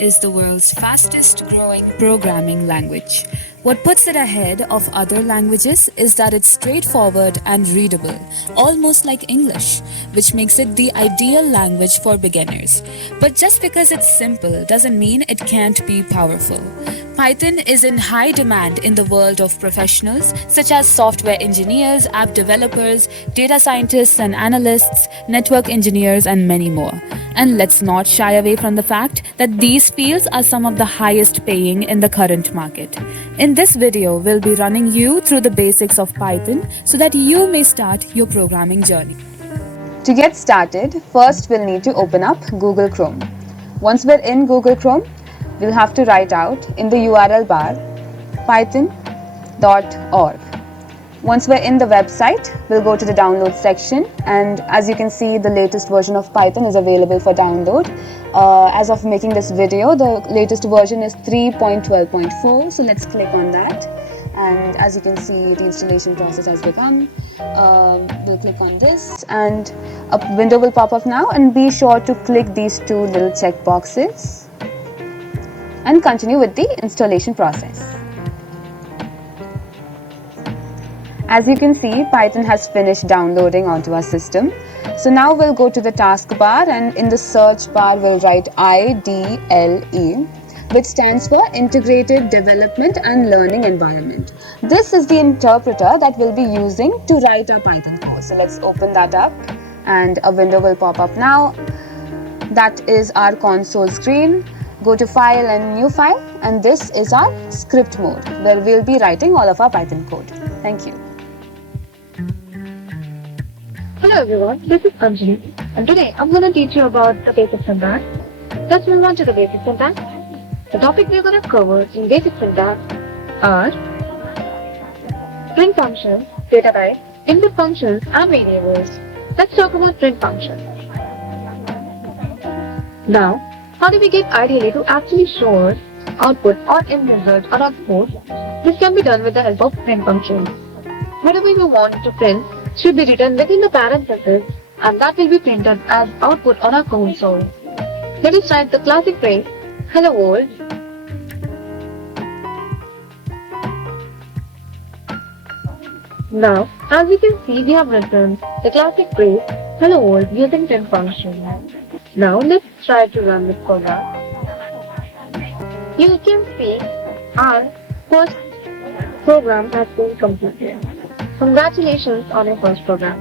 is the world's fastest growing programming language. What puts it ahead of other languages is that it's straightforward and readable, almost like English, which makes it the ideal language for beginners. But just because it's simple doesn't mean it can't be powerful. Python is in high demand in the world of professionals such as software engineers, app developers, data scientists and analysts, network engineers, and many more. And let's not shy away from the fact that these fields are some of the highest paying in the current market. In this video, we'll be running you through the basics of Python so that you may start your programming journey. To get started, first we'll need to open up Google Chrome. Once we're in Google Chrome, we'll have to write out in the URL bar python.org. Once we're in the website, we'll go to the download section, and as you can see, the latest version of Python is available for download. As of making this video, the latest version is 3.12.4, so let's click on that. And as you can see, the installation process has begun. We'll click on this and a window will pop up now, and be sure to click these two little check boxes and continue with the installation process. As you can see, Python has finished downloading onto our system. So now we'll go to the taskbar, and in the search bar we'll write IDLE, which stands for Integrated Development and Learning Environment. This is the interpreter that we'll be using to write our Python code. So let's open that up, and a window will pop up now. That is our console screen. Go to File and New File, and this is our script mode where we'll be writing all of our Python code. Thank you. Hello everyone, this is Anjali, and today I'm going to teach you about the basic syntax. Let's move on to the basic syntax. The topic we're going to cover in basic syntax are print functions, data types, input functions, and variables. Let's talk about print functions. Now, how do we get IDLE to actually show us output or end result or output? This can be done with the help of print functions. Whatever we want to print should be written within the parentheses, and that will be printed as output on our console. Let us write the classic phrase, hello world. Now, as you can see, we have written the classic phrase, hello world using print function. Now, let's try to run this program. You can see our first program has been completed. Congratulations on your first program.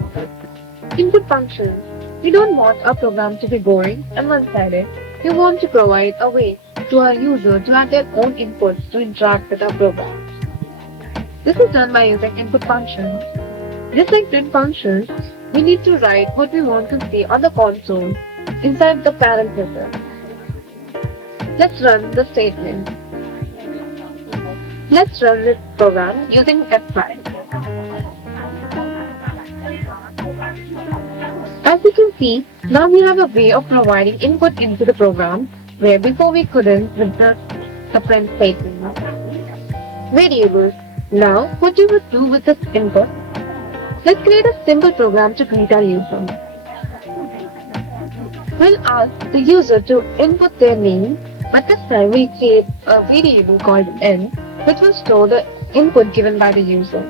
Input functions. We don't want our program to be boring and one-sided. We want to provide a way to our user to add their own inputs to interact with our program. This is done by using input functions. Just like print functions, we need to write what we want to see on the console inside the parentheses. Let's run the statement. Let's run this program using F5. As you can see, now we have a way of providing input into the program where before we couldn't with the print statement. Variables. Now, what you would do with this input? Let's create a simple program to greet our user. We'll ask the user to input their name, but this time we create a variable called n, which will store the input given by the user.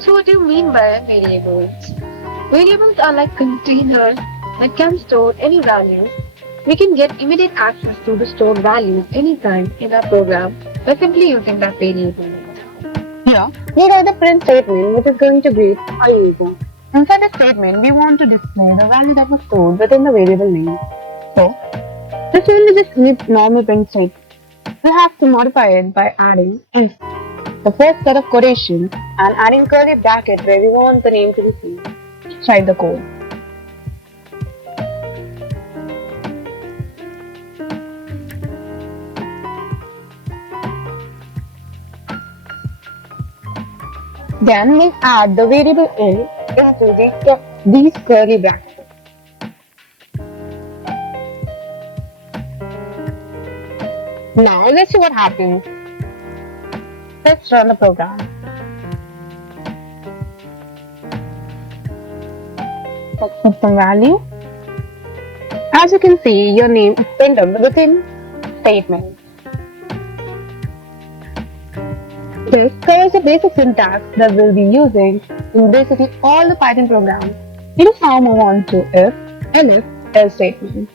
So what do you mean by variables? Variables are like containers that can store any values. We can get immediate access to the stored values anytime in our program by simply using that variable. Here, we write a print statement which is going to greet our user. Inside the statement, we want to display the value that was stored within the variable name. So, this won't be just normal print statement. We have to modify it by adding if, the first set of quotations, and adding curly brackets where we want the name to be seen. Try the code. Then we add the variable in into these curly brackets. Now let's see what happens. Let's run the program. Let's put some value. As you can see, your name is printed within statements. This covers the basic syntax that we'll be using in basically all the Python programs. It is now move on to if, elif, else statement.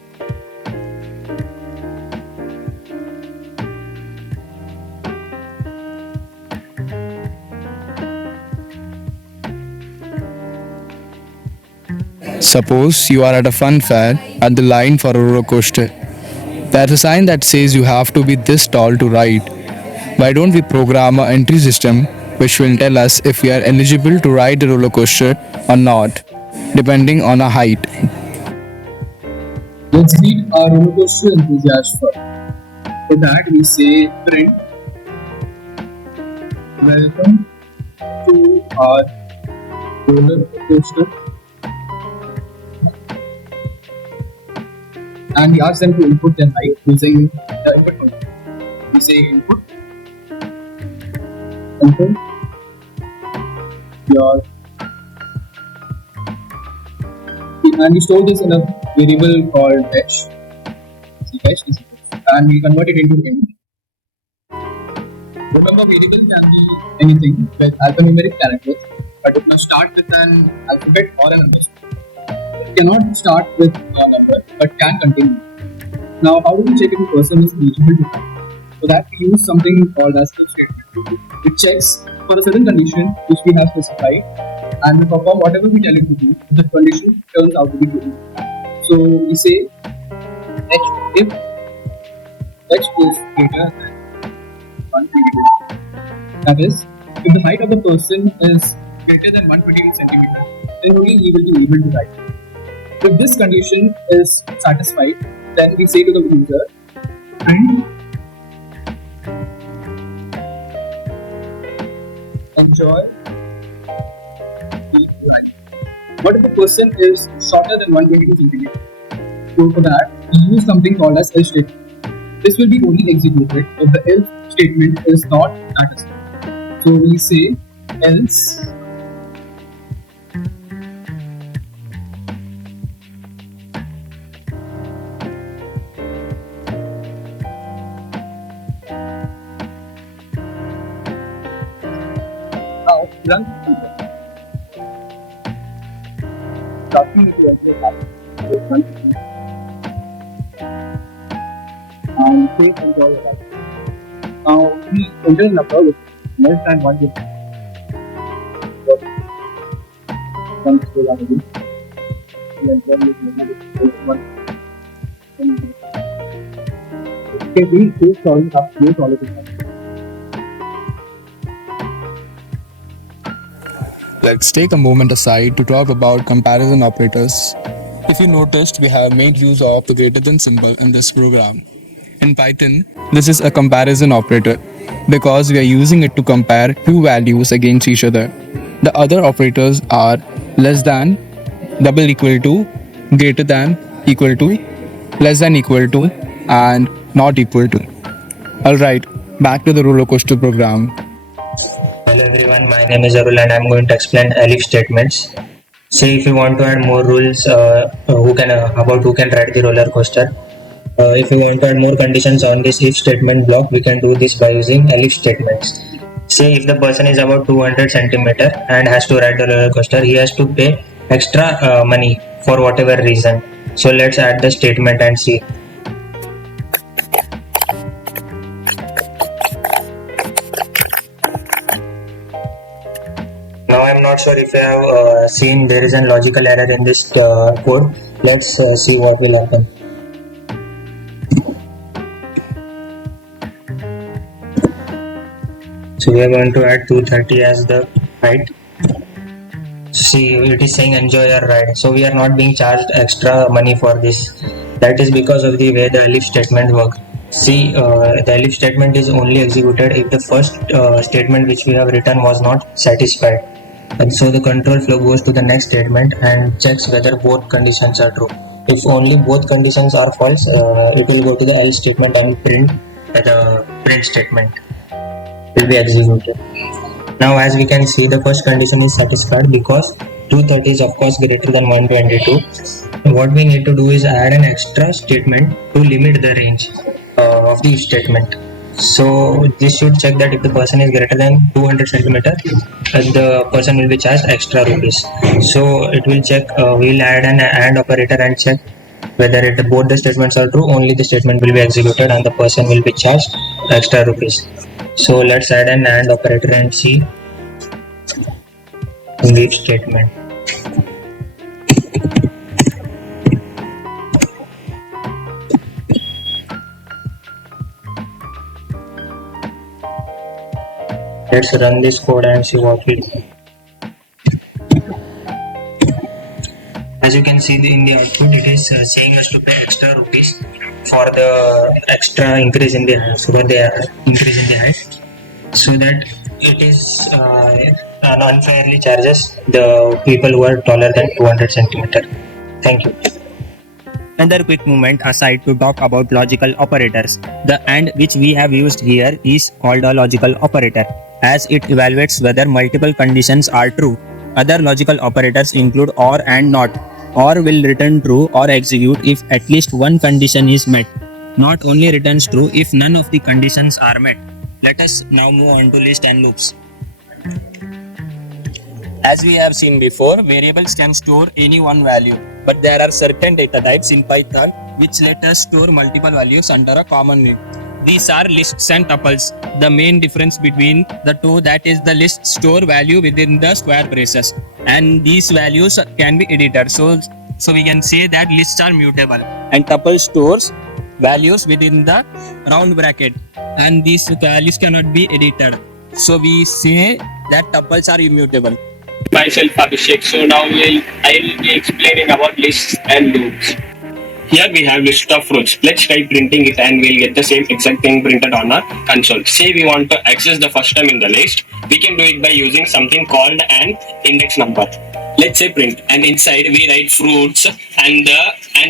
Suppose you are at a fun fair at the line for a roller coaster. There's a sign that says you have to be this tall to ride. Why don't we program an entry system which will tell us if we are eligible to ride the roller coaster or not, depending on our height? Let's meet our roller coaster enthusiast first. For that, we say print welcome to our roller coaster, and we ask them to input their height using the input function. We say input your, and we store this in a variable called h, and we convert it into int. Remember, variable can be anything with alphanumeric characters, but it must start with an alphabet or an underscore. It cannot start with a number, but can contain. Now, how do we check if a person is eligible to write? For that, we use something called as if statement. It checks for a certain condition which we have specified, and we perform whatever we tell it to do if the condition turns out to be true. So we say if x is greater than 122. That is, if the height of the person is greater than 122 centimeters, then only he will be able to write. If this condition is satisfied, then we say to the user, print enjoy the line. What if the person is shorter than 122 centimeters? So for that, we use something called as else statement. This will be only executed if the else statement is not satisfied. So we say else now run starting to enter and please enjoy your life. Now we enter a number with less than 1 digit. One scroll down again. We enter with one. Okay, we keep solving up here all of it. Let's take a moment aside to talk about comparison operators. If you noticed, we have made use of the greater than symbol in this program. In Python, this is a comparison operator because we are using it to compare two values against each other. The other operators are less than, double equal to, greater than, equal to, less than equal to, and not equal to. Alright, back to the roller coaster program. Hello everyone, my name is Arul and I'm going to explain elif statements. Say if you want to add more rules about who can ride the roller coaster. If you want to add more conditions on this if statement block, we can do this by using elif statements. Say if the person is about 200 centimeter and has to ride the roller coaster, he has to pay extra money for whatever reason. So let's add the statement and see. Now I'm not sure if you have seen there is a logical error in this code. Let's see what will happen. So we are going to add 230 as the height. See, it is saying enjoy your ride. So we are not being charged extra money for this. That is because of the way the elif statement works. See, the elif statement is only executed if the first statement which we have written was not satisfied. And so the control flow goes to the next statement and checks whether both conditions are true. If only both conditions are false, it will go to the else statement and print the print statement will be executed. Now as we can see, the first condition is satisfied because 230 is of course greater than 122. What we need to do is add an extra statement to limit the range of the statement. So this should check that if the person is greater than 200 centimeter, the person will be charged extra rupees. So it will check. We'll add an AND operator and check whether both the statements are true. Only the statement will be executed and the person will be charged extra rupees. So let's add an AND operator and see which statement. Let's run this code and see what we do. As you can see in the output, it is saying us to pay extra rupees for the extra increase in the height, for the increase in the height, so that it is unfairly charges the people who are taller than 200 centimeter. Thank you. Another quick moment aside to talk about logical operators. The AND which we have used here is called a logical operator, as it evaluates whether multiple conditions are true. Other logical operators include OR and NOT. OR will return true or execute if at least one condition is met. NOT only returns true if none of the conditions are met. Let us now move on to list and loops. As we have seen before, variables can store any one value, but there are certain data types in Python which let us store multiple values under a common name. These are lists and tuples. The main difference between the two, that is the list store value within the square braces, and these values can be edited. So we can say that lists are mutable and tuple stores values within the round bracket, and these values cannot be edited. So we say that tuples are immutable. Myself Abhishek. So now I will be explaining about lists and loops. Here we have list of fruits. Let's try printing it and we'll get the same exact thing printed on our console. Say we want to access the first term in the list. We can do it by using something called an index number. Let's say print, and inside we write fruits and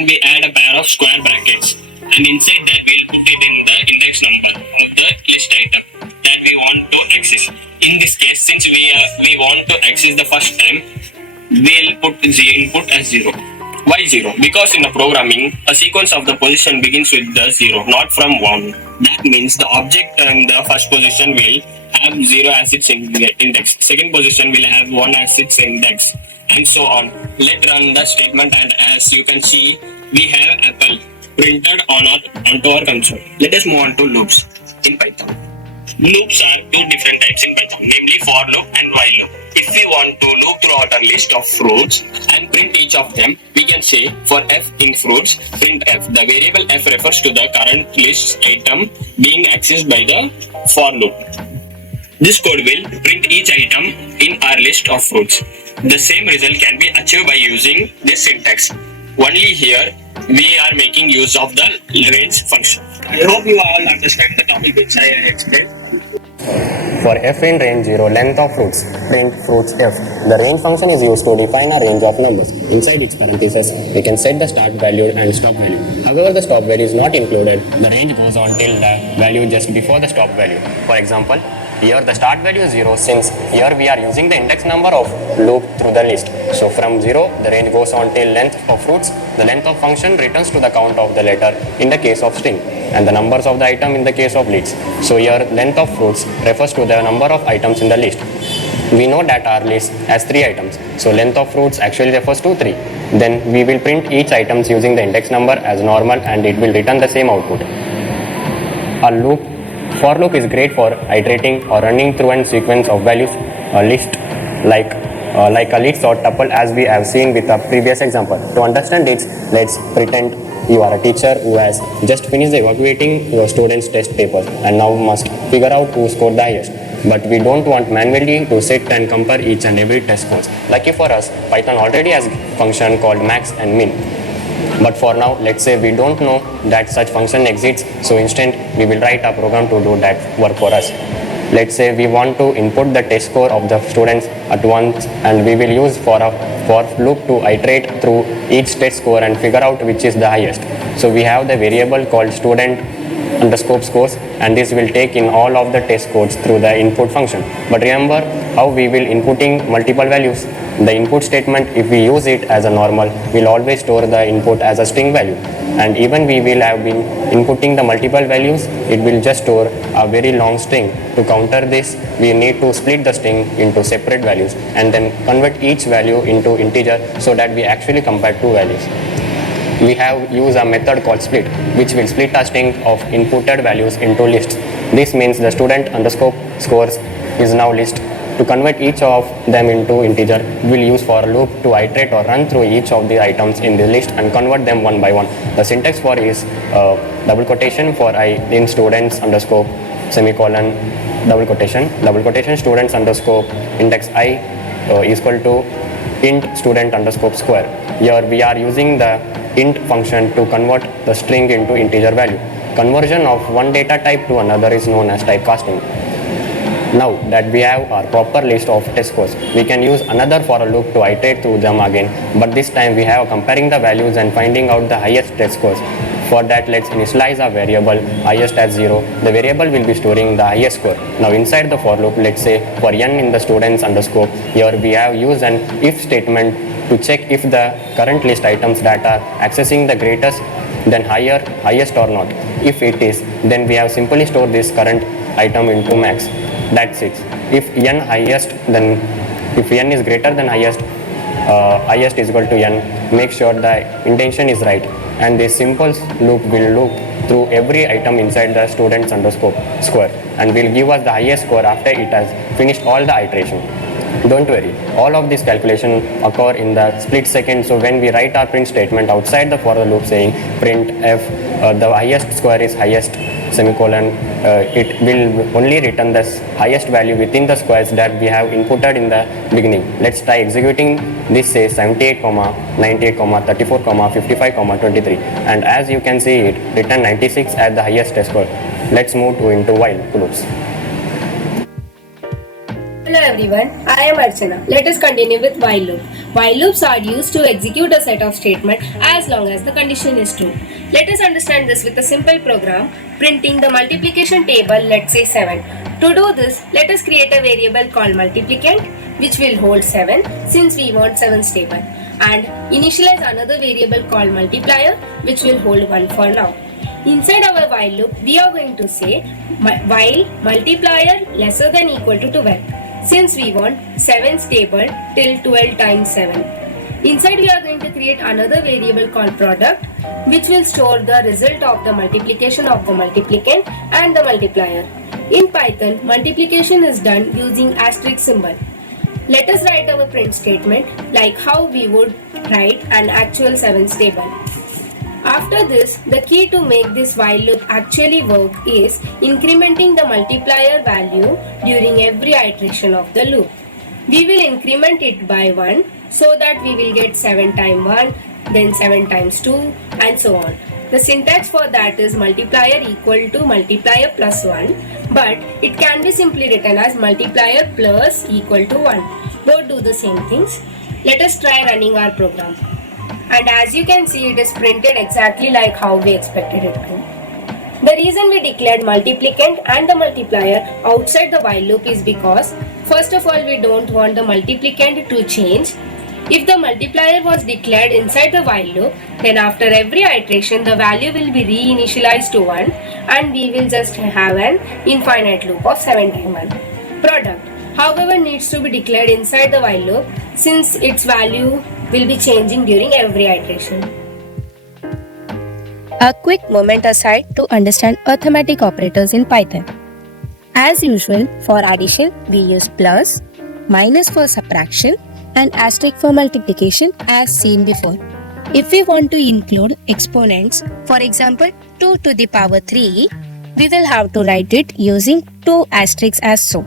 we add a pair of square brackets. And inside that we'll put it in the index number of the list item that we want to access. In this case, since we want to access the first term, we'll put the input as 0. Why 0? Because in the programming, a sequence of the position begins with the 0, not from 1. That means the object in the first position will have 0 as its index. Second position will have 1 as its index, and so on. Let's run the statement, and as you can see, we have apple printed onto our console. Let us move on to loops in Python. Loops are two different types in Python, namely for loop and while loop. If we want to loop throughout a list of fruits and print each of them, we can say for f in fruits, print f. The variable f refers to the current list item being accessed by the for loop. This code will print each item in our list of fruits. The same result can be achieved by using this syntax. Only here we are making use of the range function. I hope you all understand the topic which I explained. For f in range 0, length of fruits, print fruits f. The range function is used to define a range of numbers. Inside its parentheses, we can set the start value and stop value. However, the stop value is not included. The range goes on till the value just before the stop value. For example, here the start value is 0, since here we are using the index number of loop through the list. So from 0, the range goes on till length of fruits. The length of function returns to the count of the letter in the case of string, and the numbers of the item in the case of leads. So here length of fruits refers to the number of items in the list. We know that our list has 3 items, so length of fruits actually refers to 3. Then we will print each items using the index number as normal, and it will return the same output. For loop is great for iterating or running through a sequence of values, a list like a list or tuple, as we have seen with the previous example. To understand it, let's pretend you are a teacher who has just finished evaluating your students' test papers and now must figure out who scored the highest. But we don't want manually to sit and compare each and every test scores. Lucky for us, Python already has a function called max and min. But for now, let's say we don't know that such function exists, so instead we will write a program to do that work for us. Let's say we want to input the test score of the students at once, and we will use for loop to iterate through each test score and figure out which is the highest. So we have the variable called student underscore scores, and this will take in all of the test scores through the input function. But remember how we will inputting multiple values. The input statement, if we use it as a normal, will always store the input as a string value. And even we will have been inputting the multiple values, it will just store a very long string. To counter this, we need to split the string into separate values and then convert each value into integer so that we actually compare two values. We have used a method called split, which will split a string of inputted values into lists. This means the student underscore scores is now list. To convert each of them into integer, we'll use for a loop to iterate or run through each of the items in the list and convert them one by one. The syntax for is double quotation for I in students underscore semicolon double quotation students underscore index I is equal to int student underscore square. Here we are using the int function to convert the string into integer value. Conversion of one data type to another is known as typecasting. Now that we have our proper list of test scores, we can use another for a loop to iterate through them again, but this time we have comparing the values and finding out the highest test scores. For that, let's initialize a variable highest as 0. The variable will be storing the highest score. Now inside the for loop, let's say for n in the students underscore, here we have used an if statement to check if the current list items that are accessing the greatest than highest or not. If it is, then we have simply stored this current item into max. That's it. If n highest, then if n is greater than highest, highest is equal to n, make sure the intention is right, and this simple loop will loop through every item inside the students underscore square and will give us the highest score after it has finished all the iteration. Don't worry, all of this calculation occur in the split second. So when we write our print statement outside the for the loop saying print f the highest square is highest semicolon, it will only return the highest value within the squares that we have inputted in the beginning. Let's try executing this. Say 78, 98, 34, 55, 23, and as you can see it return 96 at the highest test score. Let's move into while loops. Hello everyone, I am Archana. Let us continue with while loop. While loops are used to execute a set of statements as long as the condition is true. Let us understand this with a simple program printing the multiplication table, let's say 7. To do this, let us create a variable called multiplicand which will hold 7 since we want 7 stable, and initialize another variable called multiplier which will hold 1 for now. Inside our while loop, we are going to say while multiplier lesser than equal to 12. Since we want 7 stable till 12 times 7. Inside we are going to create another variable called product which will store the result of the multiplication of the multiplicand and the multiplier. In Python, multiplication is done using asterisk symbol. Let us write our print statement like how we would write an actual 7 stable. After this, the key to make this while loop actually work is incrementing the multiplier value during every iteration of the loop. We will increment it by 1 so that we will get 7 times 1, then 7 times 2 and so on. The syntax for that is multiplier equal to multiplier plus 1, but it can be simply written as multiplier plus equal to 1. Both do the same things. Let us try running our program. And as you can see, it is printed exactly like how we expected it to. The reason we declared multiplicand and the multiplier outside the while loop is because, first of all, we don't want the multiplicand to change. If the multiplier was declared inside the while loop, then after every iteration the value will be reinitialized to 1 and we will just have an infinite loop of 7 times 1. Product, however, needs to be declared inside the while loop since its value will be changing during every iteration. A quick moment aside to understand arithmetic operators in Python. As usual, for addition, we use plus, minus for subtraction, and asterisk for multiplication as seen before. If we want to include exponents, for example 2 to the power 3, we will have to write it using 2 asterisks as so.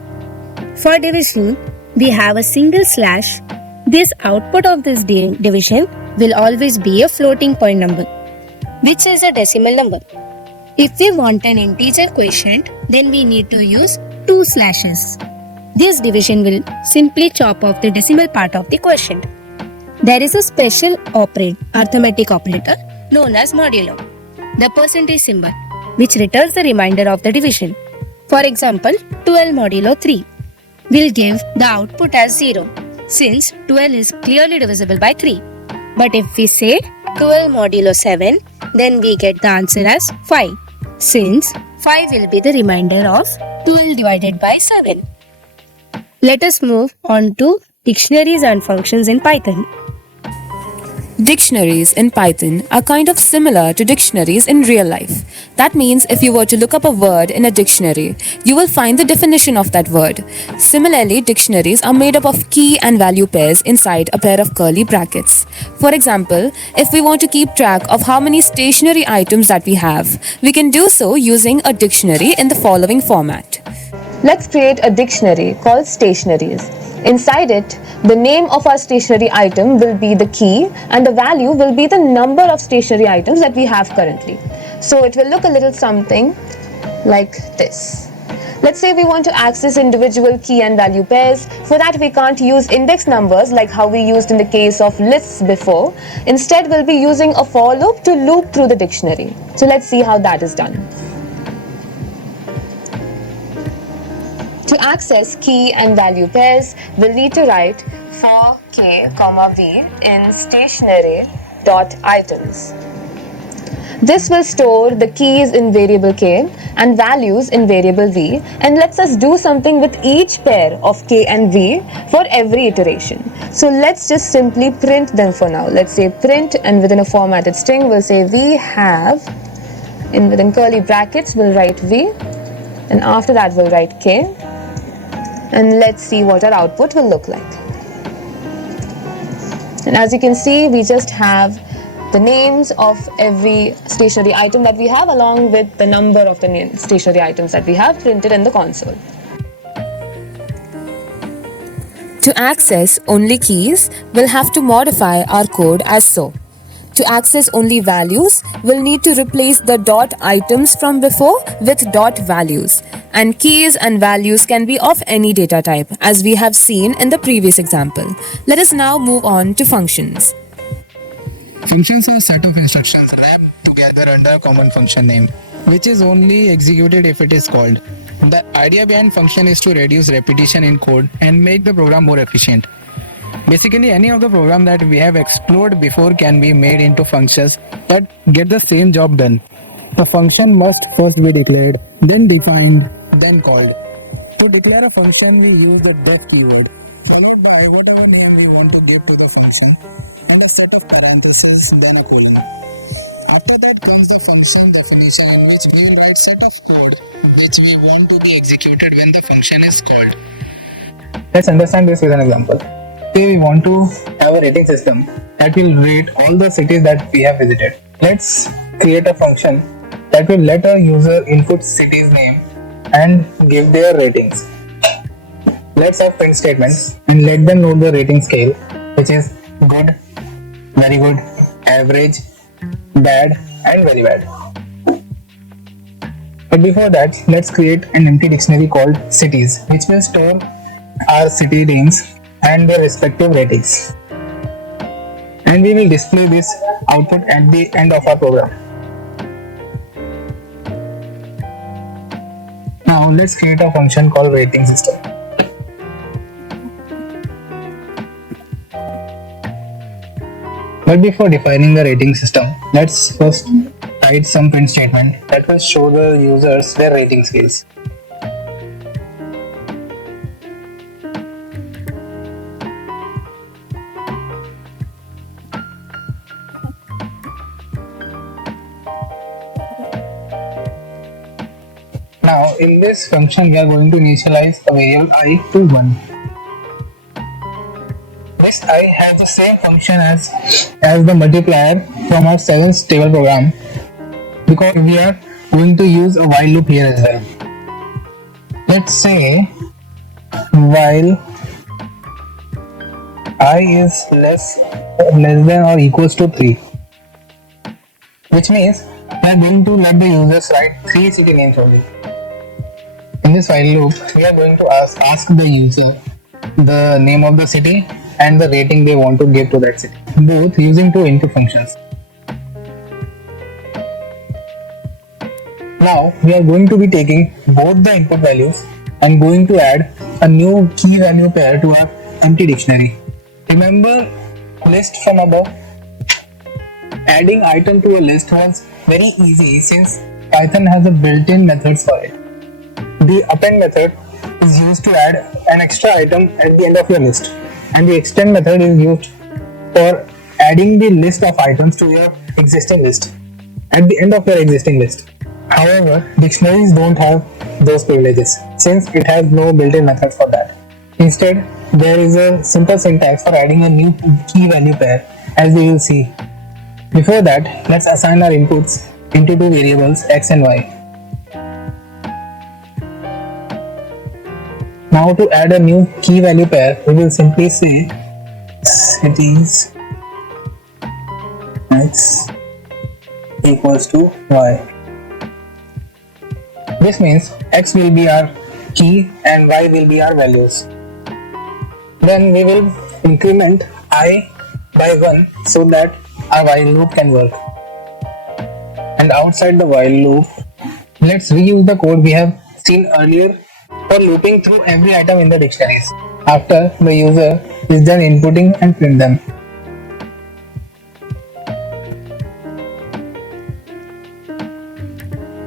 For division, we have a single slash. This output of this division will always be a floating point number, which is a decimal number. If we want an integer quotient, then we need to use 2 slashes. This division will simply chop off the decimal part of the quotient. There is a special arithmetic operator known as modulo, the percentage symbol, which returns the remainder of the division. For example, 12 modulo 3 will give the output as 0 since 12 is clearly divisible by 3. But if we say 12 modulo 7, then we get the answer as 5 since 5 will be the remainder of 12 divided by 7. Let us move on to dictionaries and functions in Python. Dictionaries in Python are kind of similar to dictionaries in real life. That means if you were to look up a word in a dictionary, you will find the definition of that word. Similarly, dictionaries are made up of key and value pairs inside a pair of curly brackets. For example, if we want to keep track of how many stationery items that we have, we can do so using a dictionary in the following format. Let's create a dictionary called stationaries. Inside it, the name of our stationery item will be the key and the value will be the number of stationery items that we have currently. So it will look a little something like this. Let's say we want to access individual key and value pairs. For that, we can't use index numbers like how we used in the case of lists before. Instead, we'll be using a for loop to loop through the dictionary. So let's see how that is done. To access key and value pairs, we'll need to write for k, v in stationery.items. This will store the keys in variable k and values in variable v and lets us do something with each pair of k and v for every iteration. So let's just simply print them for now. Let's say print, and within a formatted string we'll say we have, and within curly brackets we'll write v, and after that we'll write k. And let's see what our output will look like. And as you can see, we just have the names of every stationery item that we have along with the number of the stationery items that we have printed in the console. To access only keys, we'll have to modify our code as so. To access only values, we'll need to replace the dot items from before with dot values. And keys and values can be of any data type, as we have seen in the previous example. Let us now move on to functions. Functions are a set of instructions wrapped together under a common function name, which is only executed if it is called. The idea behind function is to reduce repetition in code and make the program more efficient. Basically, any of the program that we have explored before can be made into functions that get the same job done. A function must first be declared, then defined, then called. To declare a function, we use the def keyword, followed by whatever name we want to give to the function, and a set of parentheses, then a colon. After that comes the function definition, in which we will write set of code which we want to be executed when the function is called. Let's understand this with an example. Say we want to have a rating system that will rate all the cities that we have visited. Let's create a function that will let a user input city's name and give their ratings. Let's have print statements and let them know the rating scale, which is good, very good, average, bad, and very bad. But before that, let's create an empty dictionary called cities, which will store our city names and their respective ratings. And we will display this output at the end of our program. Now let's create a function called rating system. But before defining the rating system, let's first write some print statement that will show the users their rating scales. Now in this function we are going to initialize a variable I to 1. This I has the same function as the multiplier from our 7th table program, because we are going to use a while loop here as well. Let's say while I is less than or equals to 3, which means we are going to let the users write 3 city names only. In this while loop, we are going to ask the user the name of the city and the rating they want to give to that city, both using two input functions. Now we are going to be taking both the input values and going to add a new key value pair to our empty dictionary. Remember list from above? Adding item to a list was very easy since Python has a built-in methods for it. The append method is used to add an extra item at the end of your list, and the extend method is used for adding the list of items to your existing list at the end of your existing list. However, dictionaries don't have those privileges since it has no built-in method for that. Instead, there is a simple syntax for adding a new key value pair, as we will see. Before that, let's assign our inputs into two variables x and y. Now to add a new key value pair, we will simply say it is x equals to y. This means x will be our key and y will be our values. Then we will increment I by 1 so that our while loop can work. And outside the while loop, let's reuse the code we have seen earlier for looping through every item in the dictionaries after the user is done inputting and print them.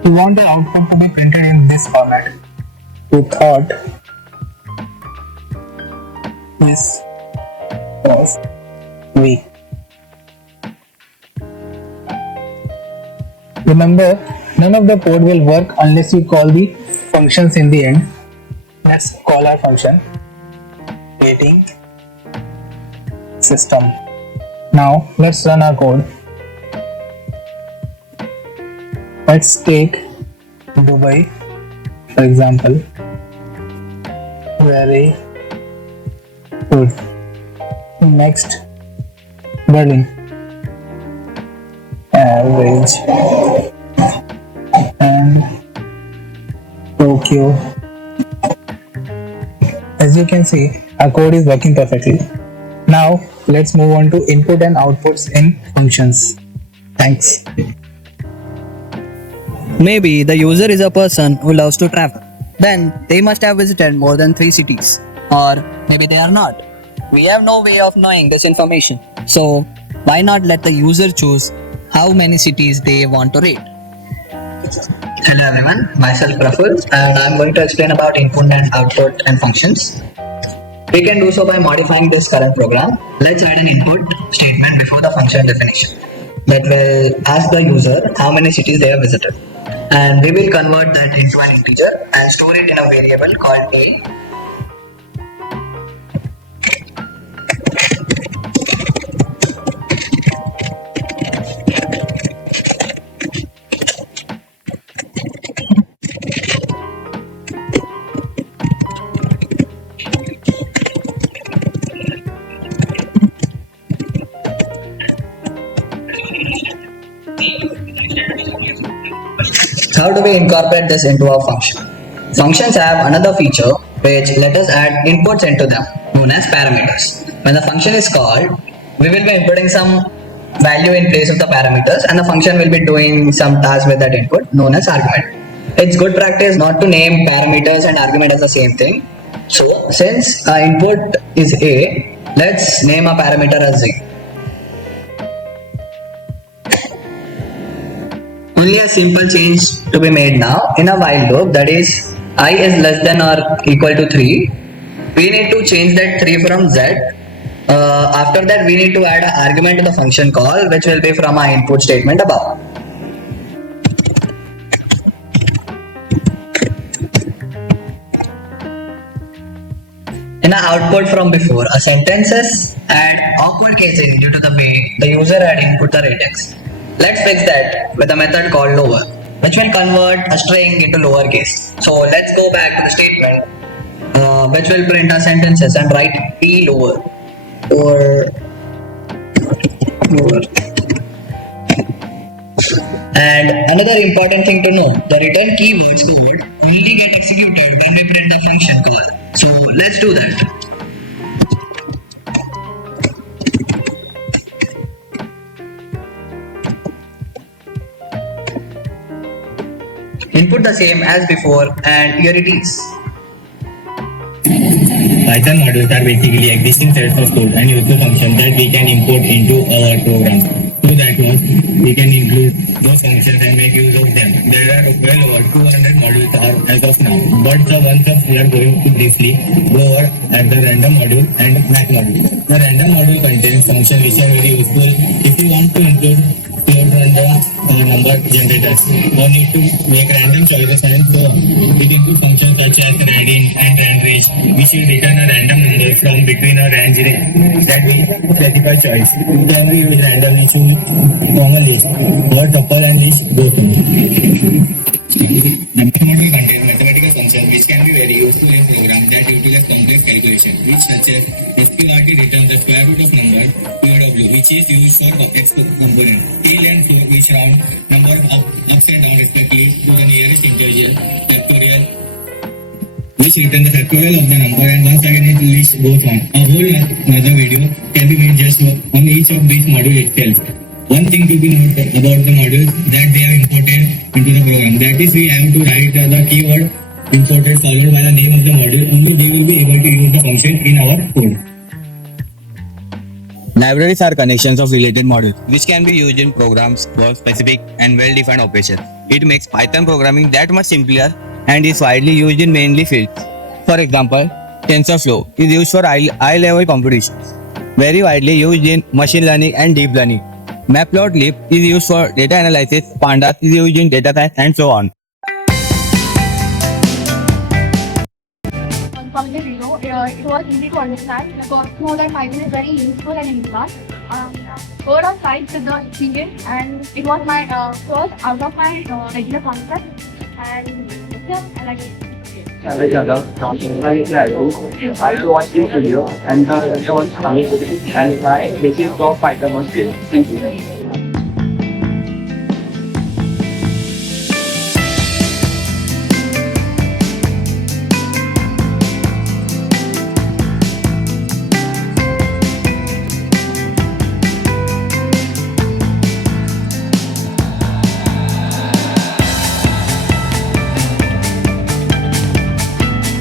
We want the output to be printed in this format. We thought this was V. Remember, none of the code will work unless you call the functions in the end. Let's call our function rating system. Now let's run our code. Let's take Dubai for example. Very good. Next, Berlin. Average. And Tokyo. As you can see, our code is working perfectly. Now, let's move on to input and outputs in functions. Thanks. Maybe the user is a person who loves to travel. Then they must have visited more than 3 cities. Or maybe they are not. We have no way of knowing this information. So why not let the user choose how many cities they want to rate? Hello everyone, myself Praful and I am going to explain about input and output and functions. We can do so by modifying this current program. Let's add an input statement before the function definition that will ask the user how many cities they have visited. And we will convert that into an integer and store it in a variable called a. How do we incorporate this into our function? Functions have another feature which let us add inputs into them, known as parameters. When the function is called, we will be inputting some value in place of the parameters and the function will be doing some task with that input, known as argument. It's good practice not to name parameters and argument as the same thing. So, since our input is A, let's name a parameter as Z. Only a simple change to be made now. In a while loop, that is I is less than or equal to 3, we need to change that 3 from Z. After that, we need to add an argument to the function call, which will be from our input statement above. In our output from before, a sentences add awkward cases due to the way the user had input the ratings. Let's fix that with a method called lower, which will convert a string into lowercase. So let's go back to the statement, which will print our sentences and write p lower or lower. And another important thing to know, the return keywords code only get executed when we print the function call. So let's do that. Input the same as before and here it is. Python modules are basically existing sets of code and user functions that we can import into our program. So that was, we can include those functions and make use of them. There are well over 200 modules as of now, but the ones that we are going to briefly go over are the random module and math module. The random module contains functions which are very useful if you want to include float random number generators or need to make random choices and so on. It includes functions such as randin and randrange, which will return a random number from between a range that we specify choice. Then we use random which will form a list or tuple and list both. The module contains mathematical functions which can be very useful in programs that utilize complex calculations, which such as SQRT returns the square root of number POW, which is used for x component, tail and float, which round number ups and down respectively to the nearest integer, factorial, which return the factorial of the number, and once again it lists both one. A whole another video can be made just on each of these modules itself. One thing to be noted about the modules that they are imported into the program. That is, we have to write the keyword imported followed by the name of the module. Only they will be able to use the function in our code. Libraries are connections of related modules which can be used in programs for specific and well-defined operations. It makes Python programming that much simpler and is widely used in mainly fields. For example, TensorFlow is used for high-level computations, very widely used in machine learning and deep learning. Matplotlib is used for data analysis, Pandas is used in data science, and so on. From the video, it was easy to understand. I got to know that Python is very useful and in class. Overall side with the experience, and it was my first out of my regular concept, and yeah, I like it. Bây giờ đó đây là I watch this video and it was funny and I basically got Python on screen. Thank you.